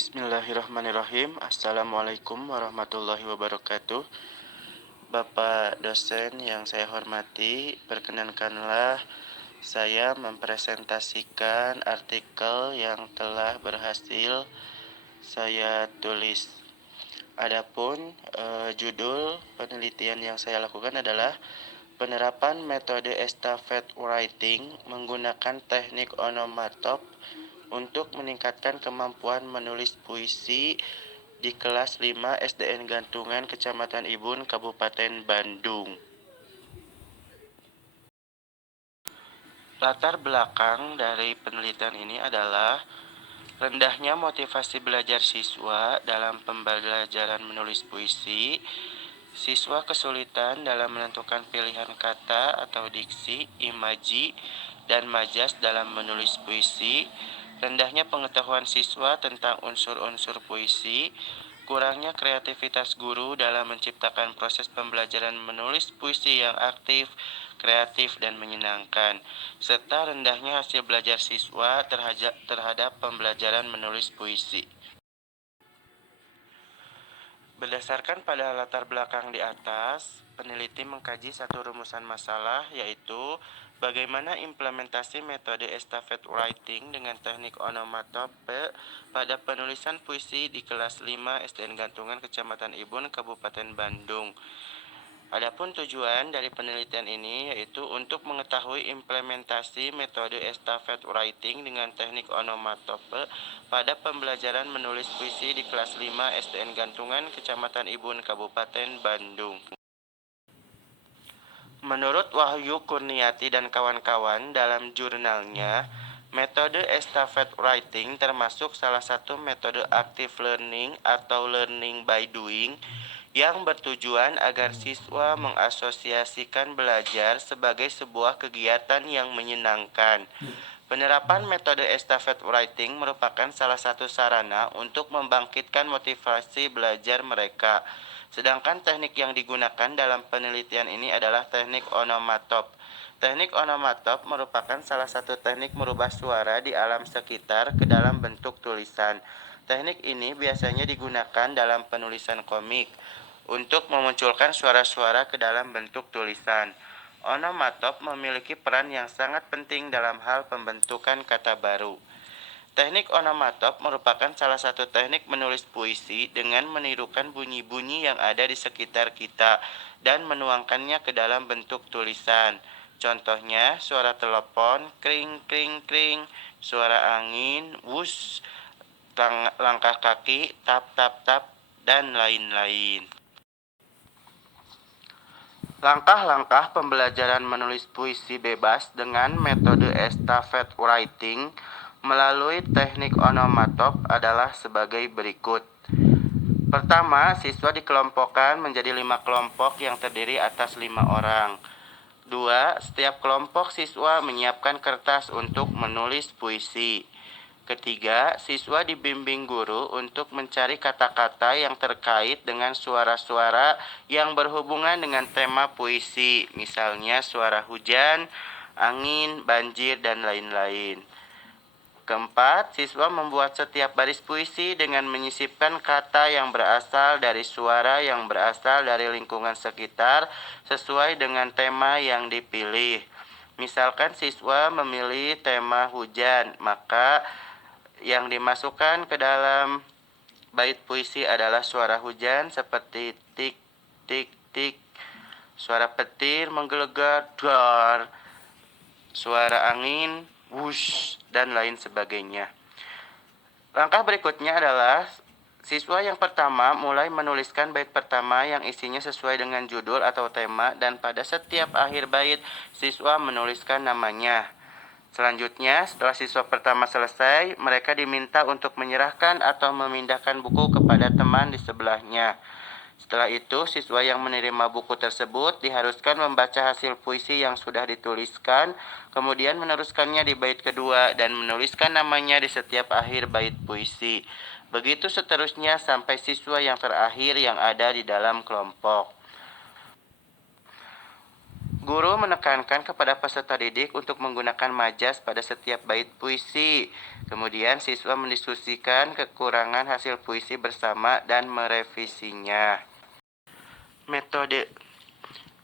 Bismillahirrahmanirrahim. Assalamualaikum warahmatullahi wabarakatuh. Bapak dosen yang saya hormati, perkenankanlah saya mempresentasikan artikel yang telah berhasil saya tulis. Adapun judul penelitian yang saya lakukan adalah penerapan metode estafet writing menggunakan teknik onomatop untuk meningkatkan kemampuan menulis puisi di kelas 5 SDN Gantungan Kecamatan Ibun, Kabupaten Bandung. Latar belakang dari penelitian ini adalah rendahnya motivasi belajar siswa dalam pembelajaran menulis puisi. Siswa kesulitan dalam menentukan pilihan kata atau diksi, imaji, dan majas dalam menulis puisi. Rendahnya pengetahuan siswa tentang unsur-unsur puisi. Kurangnya kreativitas guru dalam menciptakan proses pembelajaran menulis puisi yang aktif, kreatif, dan menyenangkan, serta rendahnya hasil belajar siswa terhadap pembelajaran menulis puisi. Berdasarkan pada latar belakang di atas, peneliti mengkaji satu rumusan masalah, yaitu bagaimana implementasi metode estafet writing dengan teknik onomatope pada penulisan puisi di kelas 5 SDN Gantungan Kecamatan Ibun, Kabupaten Bandung. Adapun tujuan dari penelitian ini yaitu untuk mengetahui implementasi metode estafet writing dengan teknik onomatope pada pembelajaran menulis puisi di kelas 5 SDN Gantungan Kecamatan Ibun, Kabupaten Bandung. Menurut Wahyu Kurniati dan kawan-kawan dalam jurnalnya, metode estafet writing termasuk salah satu metode active learning atau learning by doing yang bertujuan agar siswa mengasosiasikan belajar sebagai sebuah kegiatan yang menyenangkan. Penerapan metode estafet writing merupakan salah satu sarana untuk membangkitkan motivasi belajar mereka. Sedangkan teknik yang digunakan dalam penelitian ini adalah teknik onomatop. Teknik onomatop merupakan salah satu teknik merubah suara di alam sekitar ke dalam bentuk tulisan. Teknik ini biasanya digunakan dalam penulisan komik untuk memunculkan suara-suara ke dalam bentuk tulisan. Onomatop memiliki peran yang sangat penting dalam hal pembentukan kata baru. Teknik onomatop merupakan salah satu teknik menulis puisi dengan menirukan bunyi-bunyi yang ada di sekitar kita dan menuangkannya ke dalam bentuk tulisan. Contohnya, suara telepon, kring, kring, kring, suara angin, wush, langkah kaki, tap, tap, tap, dan lain-lain. Langkah-langkah pembelajaran menulis puisi bebas dengan metode estafet writing melalui teknik onomatop adalah sebagai berikut. Pertama, siswa dikelompokkan menjadi 5 kelompok yang terdiri atas 5 orang. 2. Setiap kelompok siswa menyiapkan kertas untuk menulis puisi. Ketiga, siswa dibimbing guru untuk mencari kata-kata yang terkait dengan suara-suara yang berhubungan dengan tema puisi, misalnya suara hujan, angin, banjir, dan lain-lain. Keempat, siswa membuat setiap baris puisi dengan menyisipkan kata yang berasal dari suara yang berasal dari lingkungan sekitar sesuai dengan tema yang dipilih. Misalkan siswa memilih tema hujan, maka yang dimasukkan ke dalam bait puisi adalah suara hujan seperti tik, tik, tik, suara petir menggelegar, dar, suara angin, wush, dan lain sebagainya. Langkah berikutnya adalah siswa yang pertama mulai menuliskan bait pertama yang isinya sesuai dengan judul atau tema, dan pada setiap akhir bait siswa menuliskan namanya. Selanjutnya, setelah siswa pertama selesai, mereka diminta untuk menyerahkan atau memindahkan buku kepada teman di sebelahnya. Setelah itu, siswa yang menerima buku tersebut diharuskan membaca hasil puisi yang sudah dituliskan, kemudian meneruskannya di bait kedua dan menuliskan namanya di setiap akhir bait puisi. Begitu seterusnya sampai siswa yang terakhir yang ada di dalam kelompok. Guru menekankan kepada peserta didik untuk menggunakan majas pada setiap bait puisi. Kemudian siswa mendiskusikan kekurangan hasil puisi bersama dan merevisinya. Metode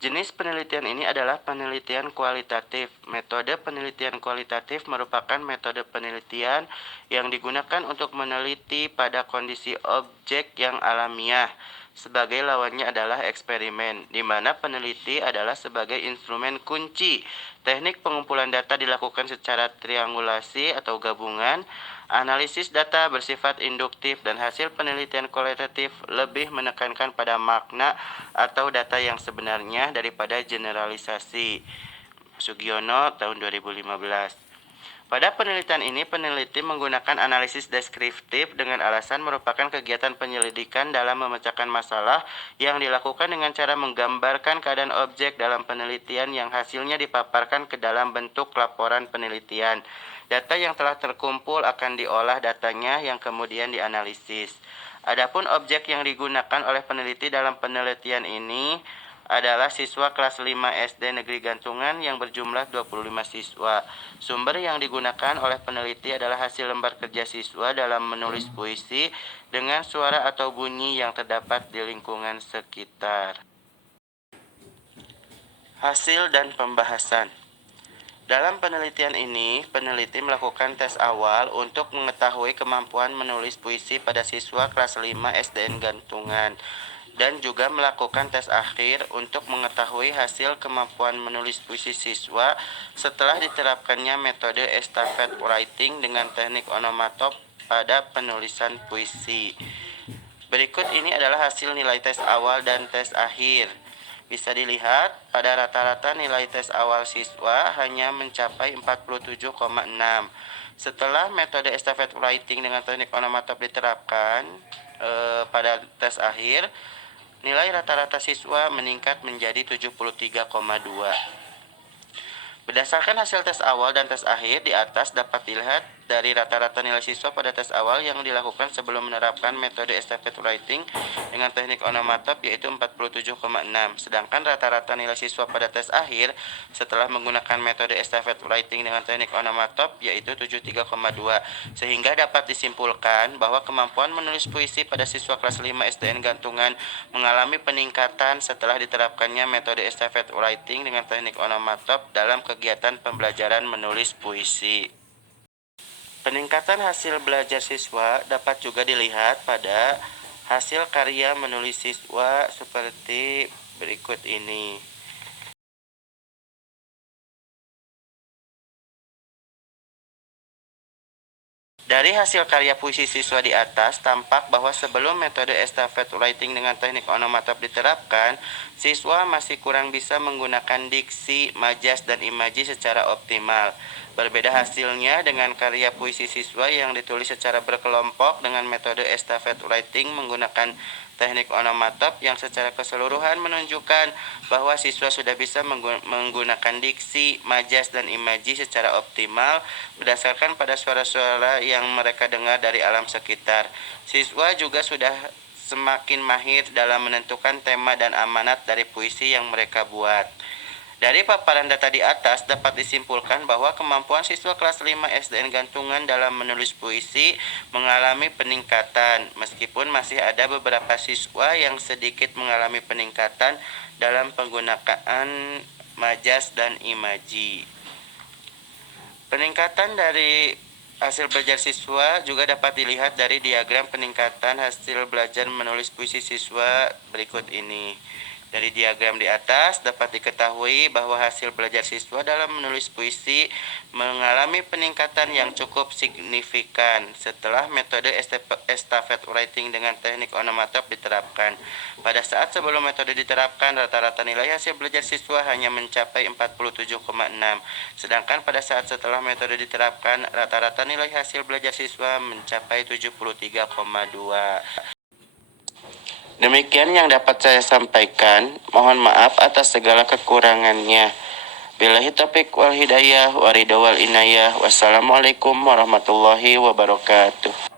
jenis penelitian ini adalah penelitian kualitatif. Metode penelitian kualitatif merupakan metode penelitian yang digunakan untuk meneliti pada kondisi objek yang alamiah. Sebagai lawannya adalah eksperimen, di mana peneliti adalah sebagai instrumen kunci. Teknik pengumpulan data dilakukan secara triangulasi atau gabungan. Analisis data bersifat induktif dan hasil penelitian kualitatif lebih menekankan pada makna atau data yang sebenarnya daripada generalisasi. Sugiono tahun 2015. Pada penelitian ini, peneliti menggunakan analisis deskriptif dengan alasan merupakan kegiatan penyelidikan dalam memecahkan masalah yang dilakukan dengan cara menggambarkan keadaan objek dalam penelitian yang hasilnya dipaparkan ke dalam bentuk laporan penelitian. Data yang telah terkumpul akan diolah datanya yang kemudian dianalisis. Adapun objek yang digunakan oleh peneliti dalam penelitian ini adalah siswa kelas 5 SD Negeri Gantungan yang berjumlah 25 siswa. Sumber yang digunakan oleh peneliti adalah hasil lembar kerja siswa dalam menulis puisi dengan suara atau bunyi yang terdapat di lingkungan sekitar. Hasil dan pembahasan. Dalam penelitian ini, peneliti melakukan tes awal untuk mengetahui kemampuan menulis puisi pada siswa kelas 5 SDN Gantungan dan juga melakukan tes akhir untuk mengetahui hasil kemampuan menulis puisi siswa setelah diterapkannya metode estafet writing dengan teknik onomatop pada penulisan puisi. Berikut ini adalah hasil nilai tes awal dan tes akhir. Bisa dilihat, pada rata-rata nilai tes awal siswa hanya mencapai 47,6. Setelah metode estafet writing dengan teknik onomatop diterapkan pada tes akhir, nilai rata-rata siswa meningkat menjadi 73,2. Berdasarkan hasil tes awal dan tes akhir di atas dapat dilihat dari rata-rata nilai siswa pada tes awal yang dilakukan sebelum menerapkan metode estafet writing dengan teknik onomatop yaitu 47,6. Sedangkan rata-rata nilai siswa pada tes akhir setelah menggunakan metode estafet writing dengan teknik onomatop yaitu 73,2. Sehingga dapat disimpulkan bahwa kemampuan menulis puisi pada siswa kelas 5 SDN Gantungan mengalami peningkatan setelah diterapkannya metode estafet writing dengan teknik onomatop dalam kegiatan pembelajaran menulis puisi. Peningkatan hasil belajar siswa dapat juga dilihat pada hasil karya menulis siswa seperti berikut ini. Dari hasil karya puisi siswa di atas, tampak bahwa sebelum metode estafet writing dengan teknik onomatop diterapkan, siswa masih kurang bisa menggunakan diksi, majas, dan imaji secara optimal. Berbeda hasilnya dengan karya puisi siswa yang ditulis secara berkelompok dengan metode estafet writing menggunakan teknik onomatop yang secara keseluruhan menunjukkan bahwa siswa sudah bisa menggunakan diksi, majas, dan imaji secara optimal berdasarkan pada suara-suara yang mereka dengar dari alam sekitar. Siswa juga sudah semakin mahir dalam menentukan tema dan amanat dari puisi yang mereka buat. Dari paparan data di atas dapat disimpulkan bahwa kemampuan siswa kelas 5 SDN Gantungan dalam menulis puisi mengalami peningkatan, meskipun masih ada beberapa siswa yang sedikit mengalami peningkatan dalam penggunaan majas dan imaji. Peningkatan dari hasil belajar siswa juga dapat dilihat dari diagram peningkatan hasil belajar menulis puisi siswa berikut ini. Dari diagram di atas dapat diketahui bahwa hasil belajar siswa dalam menulis puisi mengalami peningkatan yang cukup signifikan setelah metode estafet writing dengan teknik onomatop diterapkan. Pada saat sebelum metode diterapkan, rata-rata nilai hasil belajar siswa hanya mencapai 47,6. Sedangkan pada saat setelah metode diterapkan, rata-rata nilai hasil belajar siswa mencapai 73,2. Demikian yang dapat saya sampaikan. Mohon maaf atas segala kekurangannya. Billahi taufiq wal hidayah, waridho wal inayah. Wassalamualaikum warahmatullahi wabarakatuh.